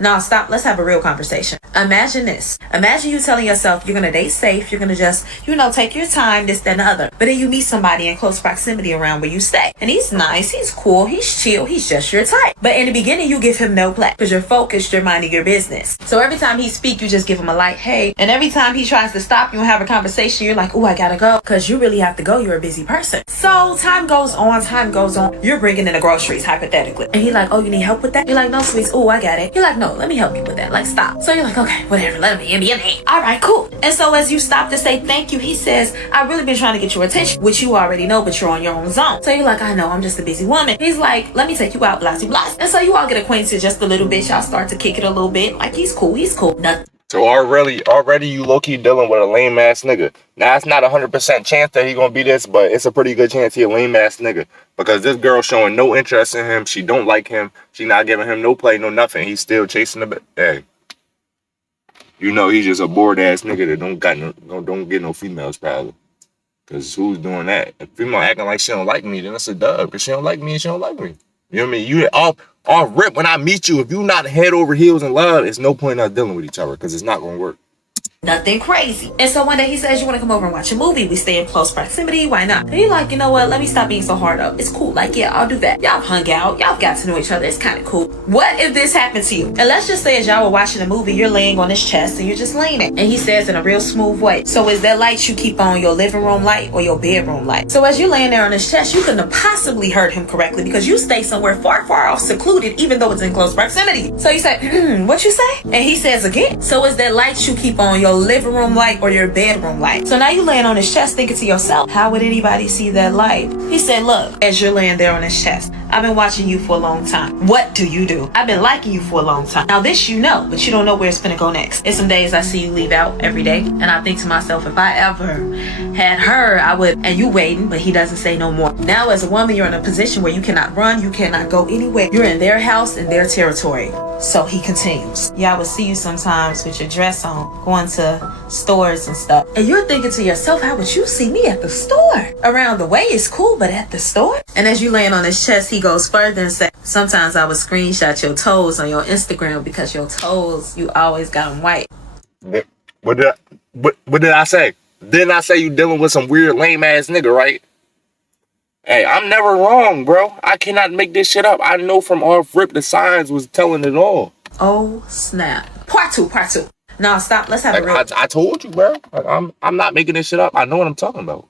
No, stop. Let's have a real conversation. Imagine this. Imagine you telling yourself you're going to date safe. You're going to just, take your time, this, that, and the other. But then you meet somebody in close proximity around where you stay. And he's nice. He's cool. He's chill. He's just your type. But in the beginning, you give him no play because you're focused. You're minding your business. So every time he speaks, you just give him a light hey. And every time he tries to stop you and have a conversation, you're like, oh, I gotta go. Because you really have to go. You're a busy person. So time goes on. You're bringing in the groceries, hypothetically. And he's like, oh, you need help with that? You're like, no, sweets. Oh, I got it. You're like, no, let me help you with that. Like, stop. So you're like, okay, whatever. Let me in the end. All right, cool. And so as you stop to say thank you, he says, I've really been trying to get your attention, which you already know, but you're on your own zone. So you're like, I know, I'm just a busy woman. He's like, let me take you out, blah, blah, blah. And so you all get acquainted just a little bit. Y'all start to kick it a little bit. Like, he's cool. Nothing. So already you low-key dealing with a lame ass nigga. Now it's not 100% chance that he gonna be this, but it's a pretty good chance he a lame ass nigga. Because this girl showing no interest in him, she don't like him, she not giving him no play, no nothing. He's still chasing the hey. You know he's just a bored ass nigga that don't get no females probably. Cause who's doing that? If female acting like she don't like me, then it's a dub. If she don't like me, she don't like me. You know what I mean? You off rip when I meet you. If you not head over heels in love, it's no point in us dealing with each other because it's not gonna work. Nothing crazy. And so one day he says, you want to come over and watch a movie? We stay in close proximity. Why not? And he's like, you know what? Let me stop being so hard up. It's cool. Like, yeah, I'll do that. Y'all hung out. Y'all got to know each other. It's kind of cool. What if this happened to you? And let's just say as y'all were watching a movie, you're laying on his chest and you're just laying there. And he says in a real smooth way, so is that light you keep on your living room light or your bedroom light? So as you're laying there on his chest, you couldn't have possibly heard him correctly because you stay somewhere far, far off, secluded, even though it's in close proximity. So you say, what you say? And he says again, so is that light you keep on your living room light or your bedroom light? So now you laying on his chest thinking to yourself, how would anybody see that light? He said, look, as you're laying there on his chest, I've been watching you for a long time. What do you do? I've been liking you for a long time. Now this you know, but you don't know where it's gonna go next. There's some days I see you leave out every day and I think to myself, if I ever had her, I would, and you waiting, but he doesn't say no more. Now as a woman, you're in a position where you cannot run, you cannot go anywhere. You're in their house, in their territory. So he continues. Yeah, I would see you sometimes with your dress on, going to stores and stuff. And you're thinking to yourself, how would you see me at the store? Around the way is cool, but at the store? And as you laying on his chest, he goes further and says, sometimes I would screenshot your toes on your Instagram because your toes, you always got them white. What did I say? Didn't I say you dealing with some weird lame ass nigga, right? Hey, I'm never wrong, bro. I cannot make this shit up. I know from off rip the signs was telling it all. Oh, snap. Part two. No, stop. Let's have a real... I told you, bro. I'm not making this shit up. I know what I'm talking about.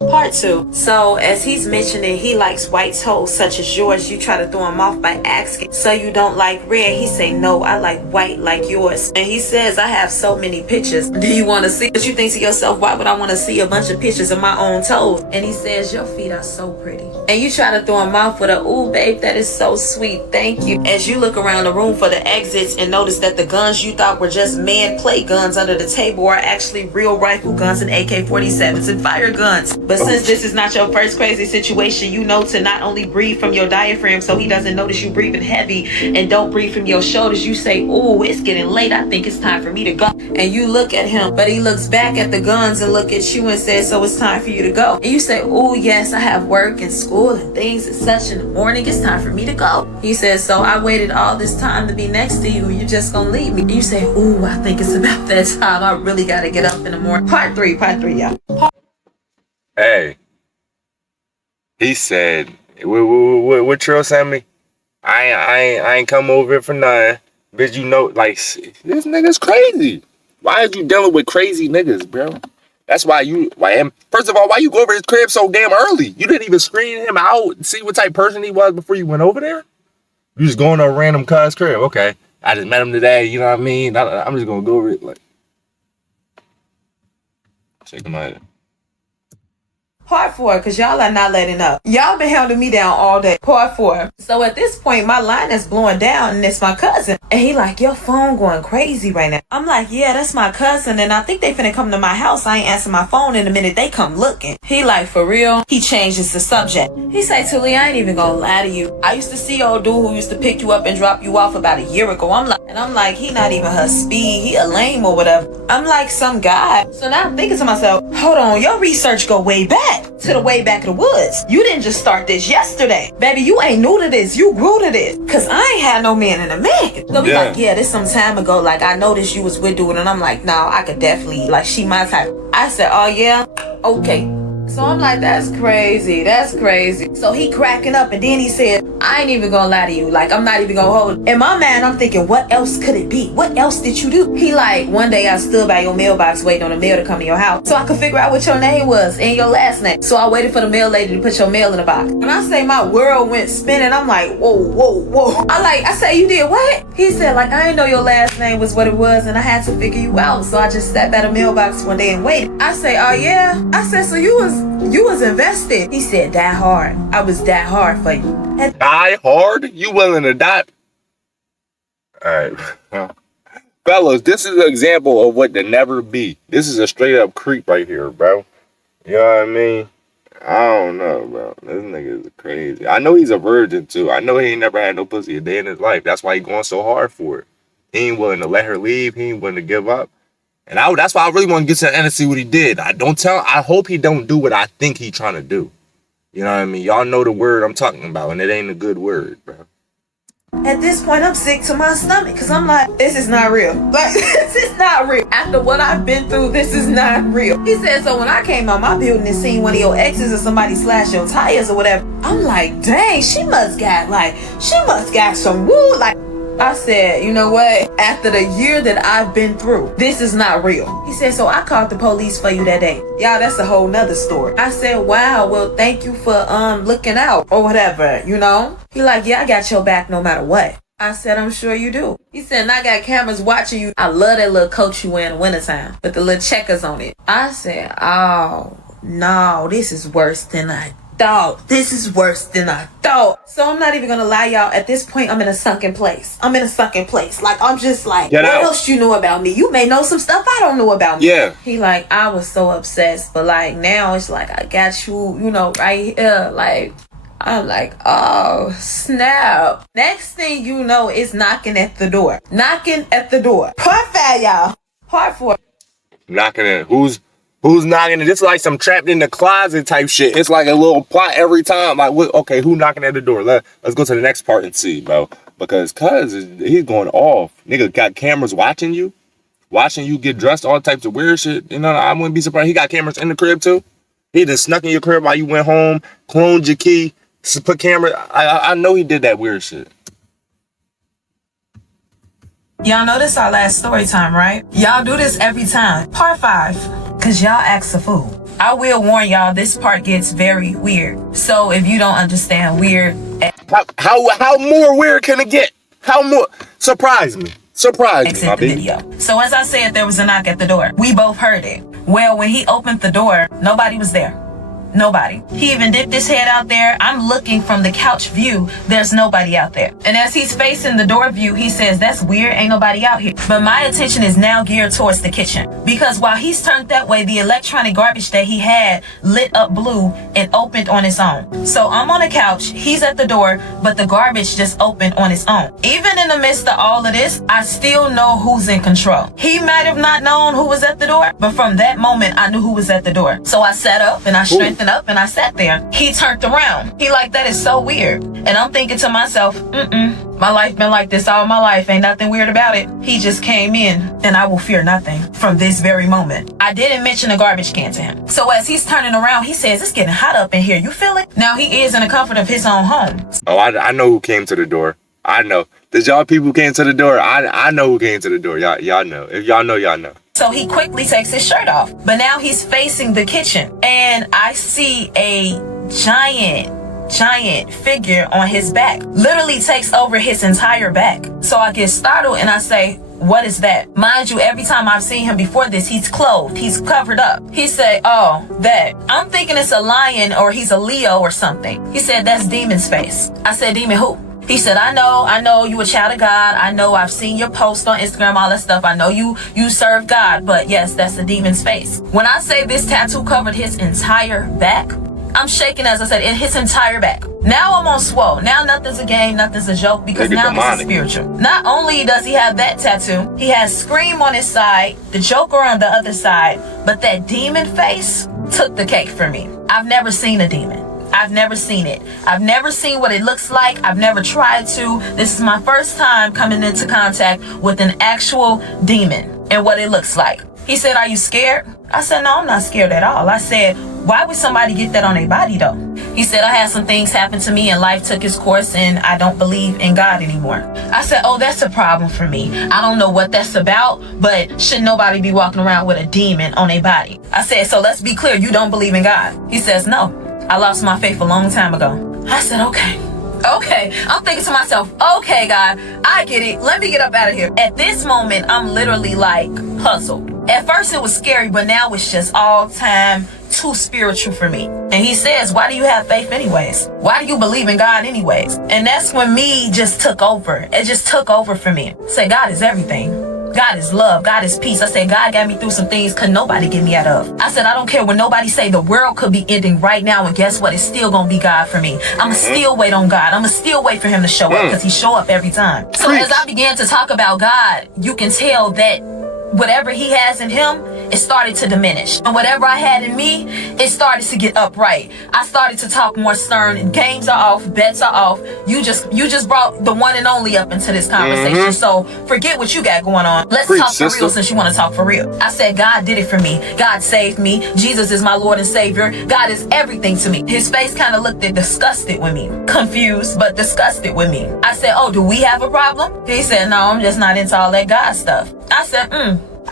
Part two. So as he's mentioning he likes white toes such as yours, you try to throw him off by asking, so you don't like red? He say, no, I like white like yours. And he says, I have so many pictures. Do you want to see? But you think to yourself, why would I want to see a bunch of pictures of my own toes? And he says, your feet are so pretty. And you try to throw him off with a, ooh, babe, that is so sweet. Thank you. As you look around the room for the exits and notice that the guns you thought were just man play guns under the table are actually real rifle guns and AK-47s and fire guns. But since this is not your first crazy situation, you know to not only breathe from your diaphragm so he doesn't notice you breathing heavy, and don't breathe from your shoulders. You say, ooh, it's getting late. I think it's time for me to go. And you look at him, but he looks back at the guns and look at you and says, so it's time for you to go. And you say, ooh, yes, I have work and school and things and such in the morning. It's time for me to go. He says, so I waited all this time to be next to you. You just gonna leave me? And you say, ooh, I think it's about that time. I really gotta get up in the morning. Part three, y'all. Hey, he said, what Trill sent me? I ain't come over here for nothing. Bitch, you know, like, this nigga's crazy. Why are you dealing with crazy niggas, bro? That's why first of all, why you go over his crib so damn early? You didn't even screen him out and see what type of person he was before you went over there? You just going to a random cuz crib. Okay, I just met him today, you know what I mean? I'm just going to go over it, like, check him out. Part four, because y'all are not letting up. Y'all been hounding me down all day. Part four. So at this point, my line is blowing down and it's my cousin. And he like, your phone going crazy right now. I'm like, yeah, that's my cousin. And I think they finna come to my house. I ain't answer my phone in a minute. They come looking. He like, for real? He changes the subject. He say, Tuli, I ain't even gonna lie to you. I used to see old dude who used to pick you up and drop you off about a year ago. I'm like, he not even her speed. He a lame or whatever. I'm like, some guy. So now I'm thinking to myself, hold on, your research go way back. to the way back of the woods. You didn't just start this yesterday. Baby, you ain't new to this. You grew to this. Cause I ain't had no man in a minute. So we like, yeah, this some time ago. Like, I noticed you was with dude. And I'm like, no, I could definitely, like, she my type. I said, oh yeah? Okay. So I'm like, that's crazy. That's crazy. So he cracking up, and then he said, I ain't even gonna lie to you. Like, I'm not even gonna hold it. In my mind, I'm thinking, what else could it be? What else did you do? He like, one day I stood by your mailbox waiting on the mail to come to your house so I could figure out what your name was and your last name. So I waited for the mail lady to put your mail in the box. When I say my world went spinning, I'm like, whoa. I say, you did what? He said, like, I didn't know your last name was what it was, and I had to figure you out. So I just sat by the mailbox one day and waited. I say, oh yeah? I said, so you was invested. He said, die hard. I was die hard for you. And die hard? You willing to die? Alright. Fellas, this is an example of what to never be. This is a straight up creep right here, bro. You know what I mean? I don't know, bro. This nigga is crazy. I know he's a virgin too. I know he ain't never had no pussy a day in his life. That's why he going so hard for it. He ain't willing to let her leave. He ain't willing to give up. And that's why I really want to get to the end and see what he did. I hope he don't do what I think he trying to do. You know what I mean? Y'all know the word I'm talking about, and it ain't a good word, bro. at this point, I'm sick to my stomach because I'm like, this is not real. Like, this is not real. After what I've been through, this is not real. He said, so when I came out my building and seen one of your exes or somebody slash your tires or whatever, I'm like, dang, she must got some woo. Like, I said, you know what? After the year that I've been through, this is not real. He said, so I called the police for you that day. Y'all, that's a whole nother story. I said, wow, well, thank you for looking out or whatever, you know? He like, yeah, I got your back no matter what. I said, I'm sure you do. He said, and I got cameras watching you. I love that little coat you wear in the wintertime with the little checkers on it. I said, oh, no, this is worse than I thought. This is worse than I thought. So I'm not even gonna lie, y'all. At this point, I'm in a sunken place. Like, I'm just like, what else you know about me? You may know some stuff I don't know about me. Yeah. He like, I was so obsessed. But like, now it's like, I got you, you know, right here. Like, I'm like, oh, snap. Next thing you know, it's knocking at the door. Part 5, y'all. Part 4. Knocking at who's knocking? It's like some trapped in the closet type shit. It's like a little plot every time. Like, okay, who knocking at the door? Let's go to the next part and see, bro. Because he's going off. Nigga got cameras watching you get dressed, all types of weird shit. You know, I wouldn't be surprised. He got cameras in the crib too. He just snuck in your crib while you went home, cloned your key, put camera. I know he did that weird shit. Y'all know this our last story time, right? Y'all do this every time. Part 5. Cause y'all ask a fool. I will warn y'all, this part gets very weird. So if you don't understand weird, how more weird can it get? How more? Surprise me, exit the video. So as I said, there was a knock at the door. We both heard it. Well, when he opened the door, nobody was there. Nobody. He even dipped his head out there. I'm looking from the couch view. There's nobody out there. And as he's facing the door view, he says, that's weird. Ain't nobody out here. But my attention is now geared towards the kitchen. Because while he's turned that way, the electronic garbage that he had lit up blue and opened on its own. So I'm on the couch. He's at the door, but the garbage just opened on its own. Even in the midst of all of this, I still know who's in control. He might have not known who was at the door, but from that moment, I knew who was at the door. So I sat up and I strengthened up and I sat there. He turned around. He like, that is so weird. And I'm thinking to myself, my life been like this all my life. Ain't nothing weird about it. He just came in and I will fear nothing from this very moment. I didn't mention the garbage can to him. So as he's turning around, he says, it's getting hot up in here. You feel it? Now he is in the comfort of his own home. Oh, I know who came to the door. I know. Did y'all people who came to the door? I know who came to the door. Y'all know. If y'all know, y'all know. So he quickly takes his shirt off. But now he's facing the kitchen. And I see a giant figure on his back. Literally takes over his entire back. So I get startled and I say, what is that? Mind you, every time I've seen him before this, he's clothed. He's covered up. He said, oh, that. I'm thinking it's a lion or he's a Leo or something. He said, that's Demon's face. I said, Demon who? He said, I know you a child of God. I know I've seen your post on Instagram, all that stuff. I know you serve God, but yes, that's the demon's face. When I say this tattoo covered his entire back, I'm shaking, as I said, in his entire back. Now I'm on swole. Now nothing's a game, nothing's a joke, because now this is spiritual. Not only does he have that tattoo, he has Scream on his side, the Joker on the other side, but that demon face, took the cake for me. I've never seen a demon. I've never seen it. I've never seen what it looks like. I've never tried to. This is my first time coming into contact with an actual demon and what it looks like. He said, are you scared? I said, no, I'm not scared at all. I said, why would somebody get that on their body though? He said, I had some things happen to me and life took its course and I don't believe in God anymore. I said, oh, that's a problem for me. I don't know what that's about, but should nobody be walking around with a demon on their body? I said, so let's be clear, you don't believe in God. He says, no, I lost my faith a long time ago. I said, okay. I'm thinking to myself, okay, God, I get it. Let me get up out of here. At this moment, I'm literally like puzzled. At first it was scary, but now it's just all time too spiritual for me. And he says, why do you have faith anyways? Why do you believe in God anyways? And that's when me just took over. It just took over for me. Say, God is everything. God is love. God is peace. I said, God got me through some things could nobody get me out of. I said, I don't care what nobody say. The world could be ending right now. And guess what? It's still going to be God for me. I'm going to still wait on God. I'm going to still wait for him to show up because he show up every time. So as I began to talk about God, you can tell that whatever he has in him, it started to diminish. And whatever I had in me, it started to get upright. I started to talk more stern. Games are off, bets are off. You just brought the one and only up into this conversation. So forget what you got going on. Let's talk for real since you want to talk for real. I said, God did it for me. God saved me. Jesus is my Lord and Savior. God is everything to me. His face kind of looked disgusted with me. Confused, but disgusted with me. I said, oh, do we have a problem? He said, no, I'm just not into all that God stuff.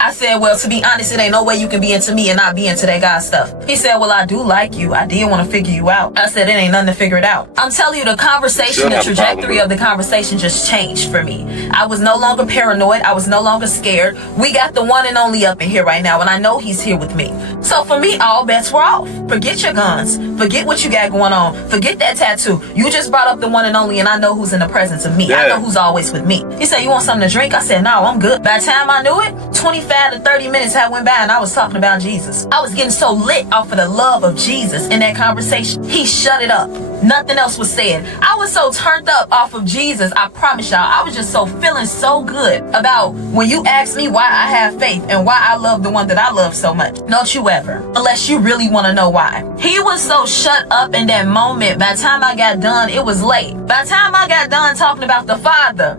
I said, well, to be honest, it ain't no way you can be into me and not be into that God stuff. He said, well, I do like you. I did want to figure you out. I said, it ain't nothing to figure it out. I'm telling you, the conversation, the trajectory of the conversation just changed for me. I was no longer paranoid. I was no longer scared. We got the one and only up in here right now, and I know he's here with me. So for me, all bets were off. Forget your guns. Forget what you got going on. Forget that tattoo. You just brought up the one and only, and I know who's in the presence of me. I know who's always with me. He said, you want something to drink? I said, no, I'm good. By the time I knew it, 25 to 30 minutes had went by and I was talking about Jesus. I was getting so lit off of the love of Jesus in that conversation. He shut it up. Nothing else was said. I was so turned up off of Jesus, I promise y'all. I was just so feeling so good about when you ask me why I have faith and why I love the one that I love so much. Don't you ever. Unless you really want to know why. He was so shut up in that moment. By the time I got done, it was late. By the time I got done talking about the Father,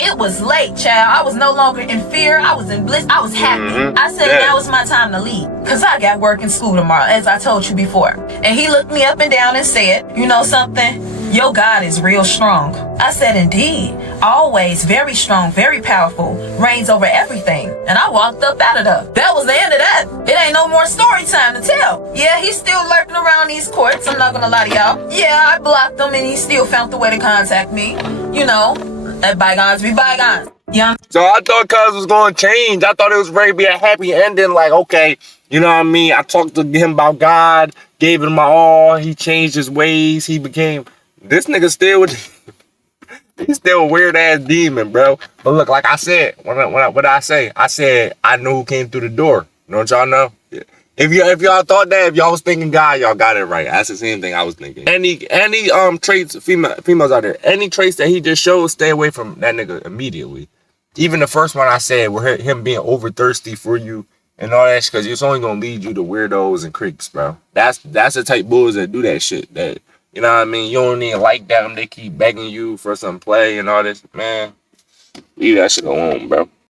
it was late, child. I was no longer in fear. I was in bliss. I was happy. I said, now it's my time to leave. Because I got work in school tomorrow, as I told you before. And he looked me up and down and said, you know something? Your God is real strong. I said, indeed. Always very strong, very powerful. Reigns over everything. And I walked up out of there. That was the end of that. It ain't no more story time to tell. Yeah, he's still lurking around these courts. I'm not going to lie to y'all. Yeah, I blocked him and he still found the way to contact me. You know. Let bygones be bygones. Yeah. So I thought Cuz was going to change. I thought it was ready to be a happy ending. Like, okay, you know what I mean? I talked to him about God, gave him my all. He changed his ways. He became... This nigga still... He's still a weird-ass demon, bro. But look, like I said, what I say? I said, I knew who came through the door. Don't y'all know? Yeah. If y'all thought that, if y'all was thinking God, y'all got it right. That's the same thing I was thinking. Any traits, females out there, any traits that he just showed, stay away from that nigga immediately. Even the first one I said, where him being over thirsty for you and all that shit, because it's only gonna lead you to weirdos and creeps, bro. That's the type of bulls that do that shit. That, you know what I mean? You don't even like them. They keep begging you for some play and all this. Man, leave that shit alone, bro.